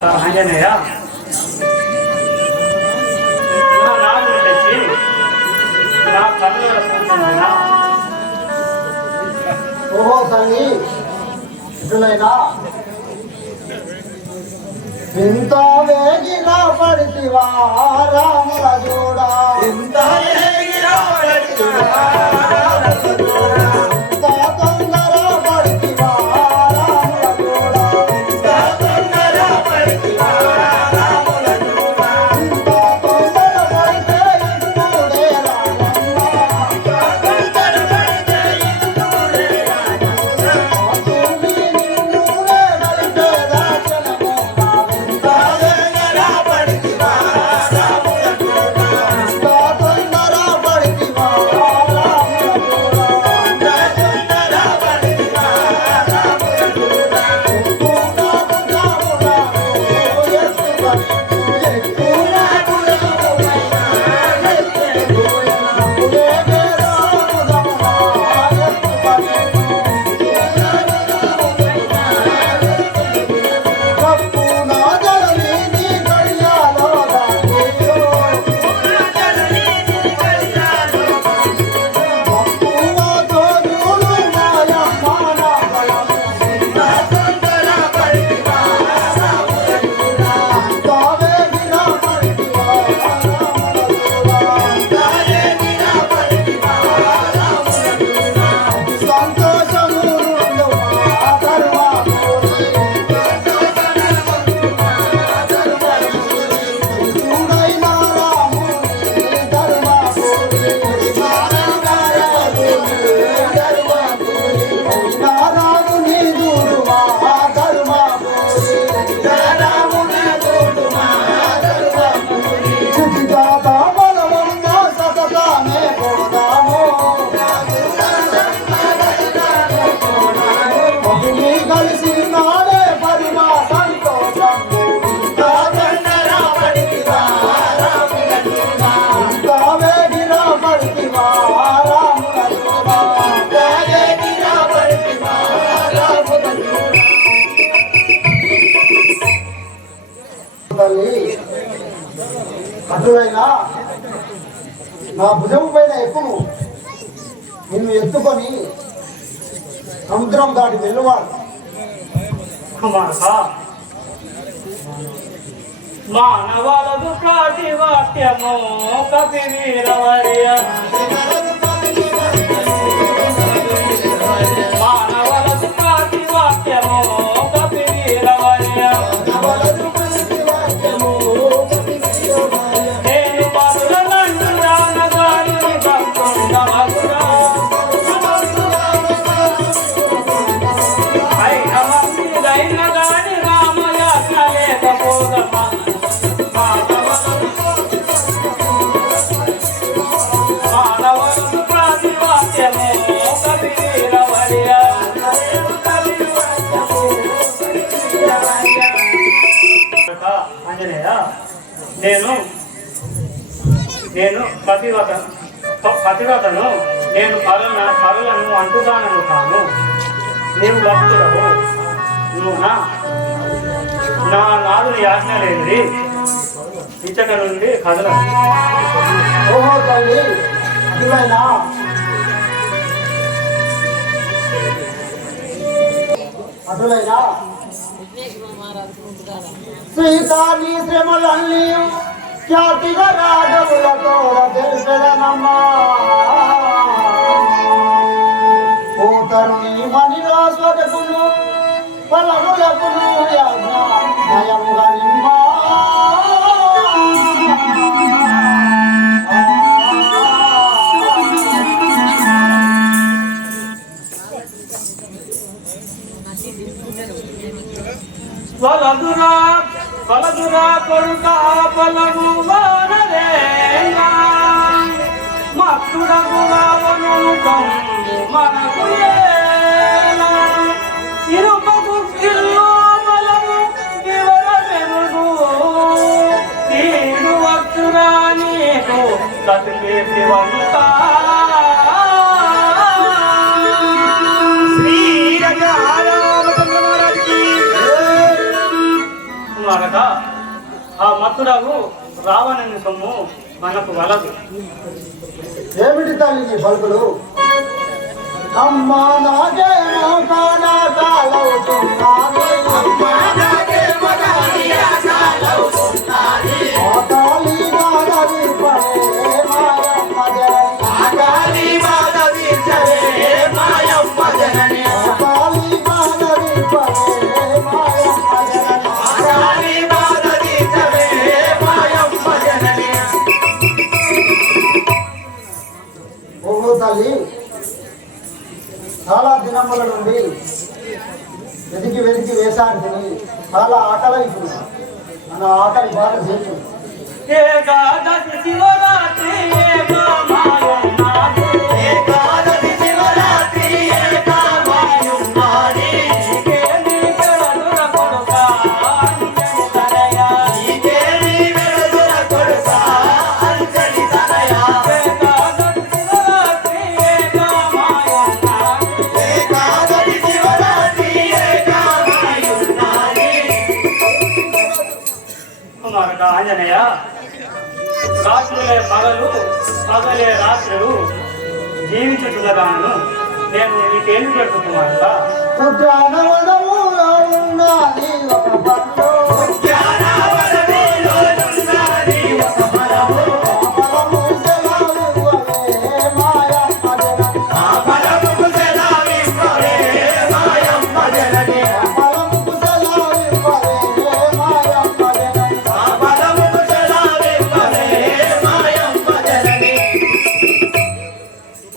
ఆంజనేయ నా నాలుగు తెచ్చి నా కన్నుల పూర్ణ ఓహో తల్లి ఇటులైనా ఇంత వేగిన పడితివా రాముల జోడా ఇంత వేగిన పడితివా అటులైనా నా భుజం పైన ఎక్కువ నిన్ను ఎత్తుకొని సముద్రం దాటి వెళ్ళువాడు మానవాలదు కాటి వాక్యము కపి వీరవర్య మానవాలదు కాటి వాక్యము కపి వీరవర్య ఆంజనేయ నేను పతివ్రతను నేను కరులను అంటుదానను కాను. నీవు భక్తుడవు. నువ్వు నా నాదుని యాజ్ఞ లేనిది ఇచ్చట నుండి కదల. ఓహో తల్లి అటులైనా అటులైనా సీతాని శ్రమలన్నీ ఖ్యాతిగా రాఘవులతో తెలిసెదనమ్మా. ఓ తరుణి మణిలో స్వగతులు పలములకును యజ్ఞ నయముగా నిమ్మా. వలదురా కొడుక బలము వానరేనా మత్తుడగు రావను మనకు ఇరుపకు ఇల్లు బలము వివరమెరుగు తీడు వచ్చురా నీకు కతికేసి వంతా కుమారక ఆ మత్తుడవు రావణుని సొమ్ము మనకు వలదు. ఏమిటి తల్లి నీ పలుకులు? అమ్మా నాకేమో కాలవుతున్నది, ఆకాలి మాధవి పడే మాయమ్మ జనని, ఆకాలి మాధవి పడే ఓహో తల్లి, చాలా దినముల నుండి వెతికి వేసాను తిని చాలా ఆకలి అయిపోయింది. మన ఆకలి బాగా చేసి ఏకాదశి శివరాత్రి ఏకమాయున్నాది, ఏకాదశి శివరాత్రి ఏకమాయున్నాది, నీకే నీ వెలదుల కొడుక అంజని తనయ, నీకే నీ వెలదుల కొడుక అంజని తనయ, ఏకాదశి శివరాత్రి ఏకమాయున్నాది, ఏకాదశి శివరాత్రి ఏకమాయున్నాది. కుమారక ఆంజనేయ, రాత్రులే పగలు పగలే రాత్రులు జీవించుటగాను నేను నీకేమి పెడుతున్నాను. ఉద్యానవనములో ఉన్నది ఒక పండు, ఉద్యానవనములో ఉన్నది ఒక ఫలము, ఫలము సెలవివ్వవే మాయమ్మ జనని, ఫలము సెలవివ్వవే మాయమ్మ జనని, ఫలము సెలవివ్వవే మాయమ్మ జనని, ఫలము సెలవివ్వవే మాయమ్మ జనని.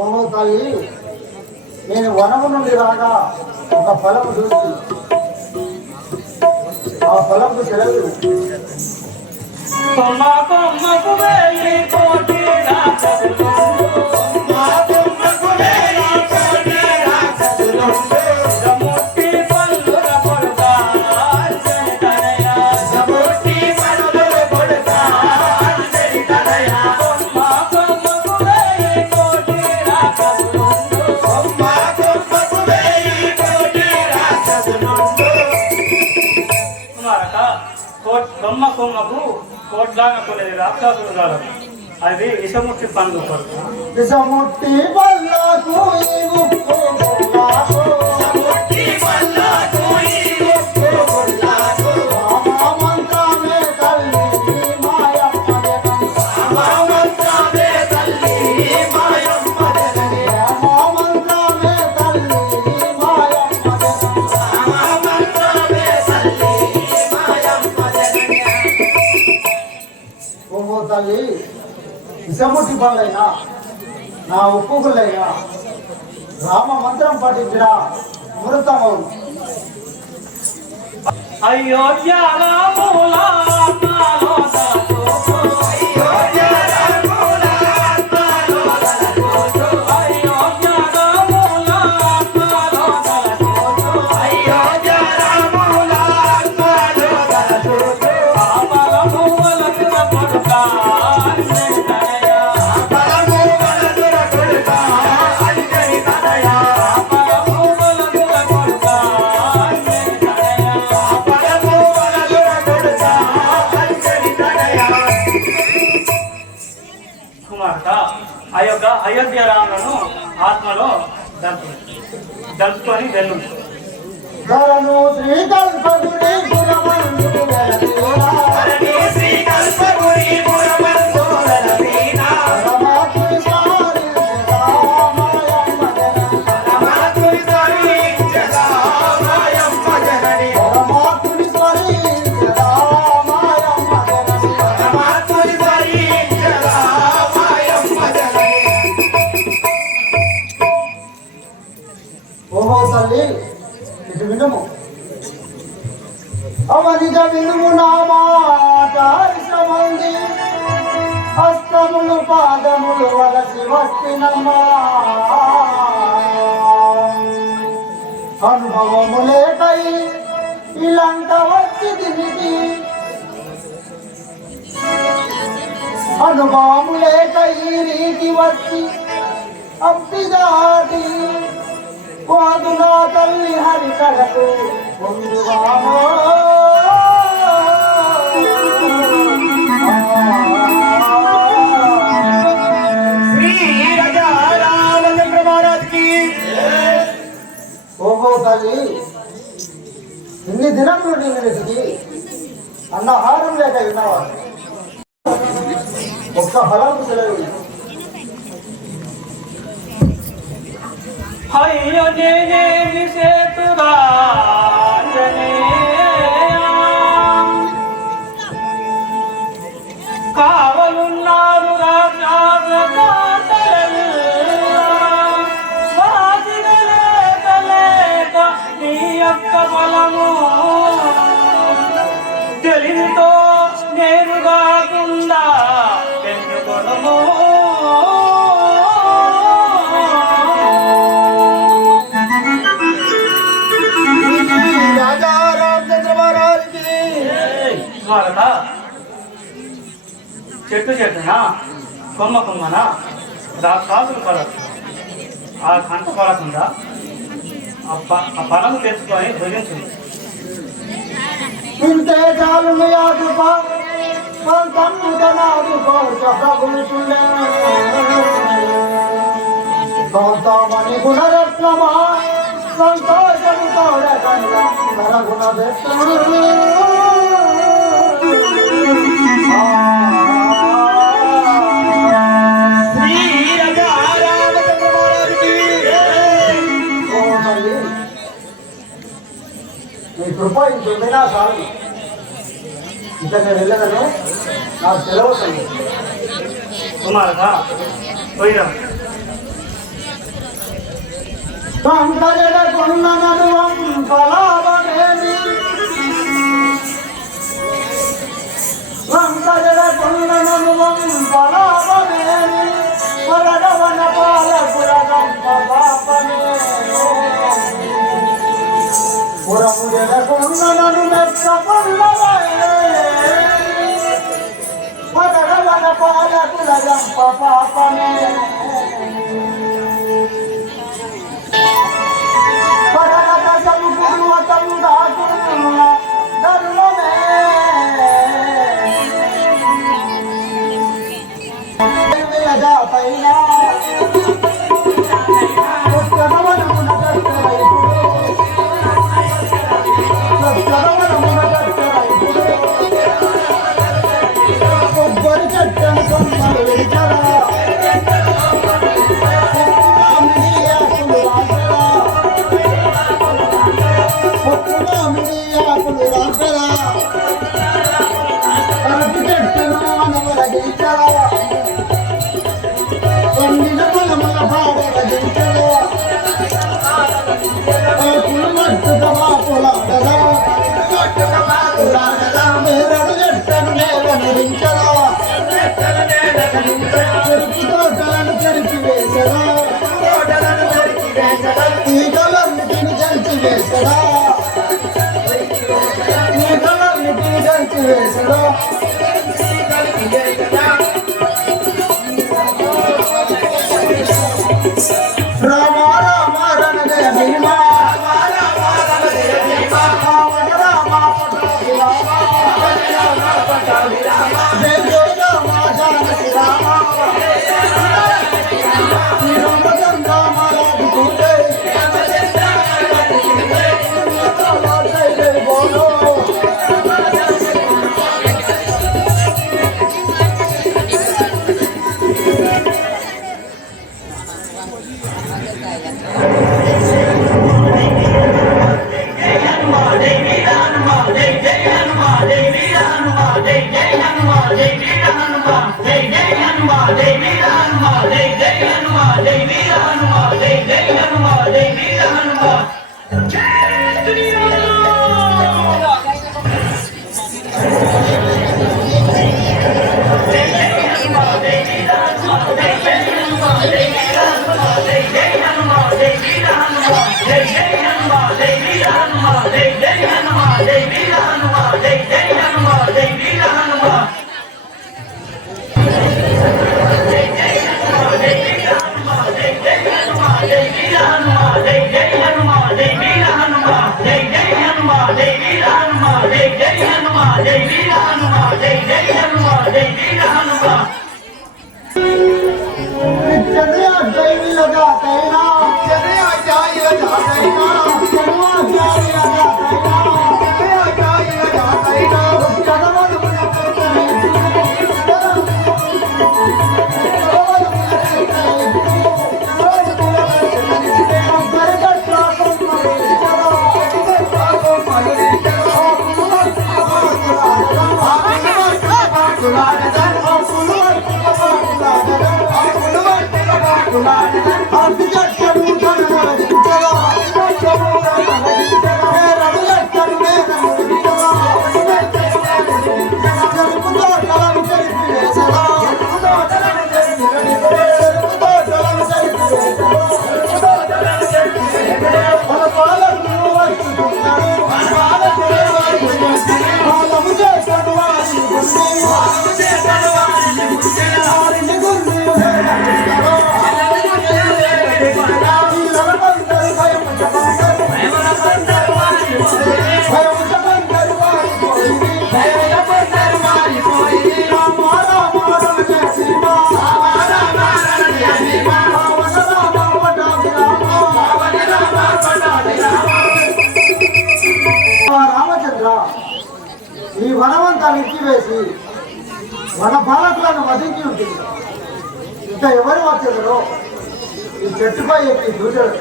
ఓహో తల్లి, నేను వనము నుండి రాగా ఒక ఫలము చూసి ఆ ఫలంకు సెలవు. కొమ్మ కొమ్మకు వేయి కోటి రాక్షసులు, కొమ్మ కొమ్మకు వేయి కోటి రాక్షసులు, సముద్రి పల్లుల కొడుక అంజని తనయ, సముద్రి పల్లుల కొడుక అంజని తనయ, కొమ్మ కొమ్మకు వేయి కోటి రాక్షసులు, కొమ్మ కొమ్మకు వేయి కోటి రాక్షసులు. కుమారక కొమ్మ కొమ్మకు కోట్లాన కొనేది రాక్షసులు కాదు, అది విషముట్టి పండు కొడుకు. విషముట్టి పల్లకు ఈ ముక్కు గుల్లాకు, విషముట్టి పల్లకు ఈ ముక్కు గుల్లాకు, రామ మంత్రమే తల్లి మాయమ్మ జనని, రామ మంత్రమే తల్లి మాయమ్మ జనని, రామ మంత్రమే తల్లి మాయమ్మ జనని, రామ మంత్రమే తల్లి మాయమ్మ జనని. ఓహో తల్లి, విషముట్టి పళ్ళైనా నా ఉప్పుగులైనా రామ మంత్రం పఠించిన మృతమౌను. అయోధ్య రాముల ఆత్మలో తలచూచు, అయోధ్య రాముల ఆత్మలో తలచూచు, అయోధ్య రాముల ఆత్మలో తలచూచు, అయోధ్య రాముల ఆత్మలో తలచూచు, ఆ బలము వలసిన కొడుక అంజని తనయ, ఆ బలము వలసిన కొడుక అంజని తనయ, ఆ బలము వలసిన కొడుక అంజని తనయ, ఆ బలము వలసిన కొడుక అంజని తనయ. కుమార్తె అయోధ్య రాములను ఆత్మలో దలుచుకొని వెళ్ళు. ధరణు శ్రీకల్పగుడి పురమందు వెలసినా, ధరణి శ్రీకల్పగుడి పురమందు వెలసినా, పరమాత్ముని స్మరించగా మాయమ్మ జనని, పరమాత్ముని స్మరించగా మాయమ్మ జనని, పరమాత్ముని స్మరించగా మాయమ్మ జనని, పరమాత్ముని స్మరించగా మాయమ్మ జనని. ఓహో తల్లి, ఇటు వినుము, అవనిగా వినుము నా మాట ఇష్టమంది, హస్తములు పాదములు వలసి వస్తినమ్మా, అనుభవములేకై ఇలాంట వచ్చి దినికి, అనుభవములేకై ఈ రీతి వచ్చి అప్పిదాటి వాదు నా తల్లి హరి కడకు ముందుగానో నేను వెతికి అన్నహారం లేక విన్నవాడు ఒక్క ఫలం సెలవు. అయ్యో నేనేమి సేతురా కావలున్నారు లేక నీ యొక్క బలము తెలివితో నేను కాకుండా పెంచుకొనుము. చెట్టు చెట్టున కొమ్మ కొమ్మన రాసులు పడదు ఆ కంట పడకుండా ఆ పనము తెచ్చుకొని భుజించింది. ఇంతే చాలు మణి గుణరత్నమా సంతోషము గుణ నీ కృప ఇంకెందునా చాలు. ఇక నేను వెళ్ళగలను, నాకు సెలవు కుమారుగా పోయినా పురములను పాలకుల గంప పాపమే పరగతము పూర్వతము దాటున్న ధర్మమే పైన రామచంద్ర, ఈ వనమంతా విడిచివేసి వన పాలకులను వధించి ఉంటుంది. ఇంకా ఎవరు వచ్చారో ఈ చెట్టుపై ఎక్కి చూశాడు.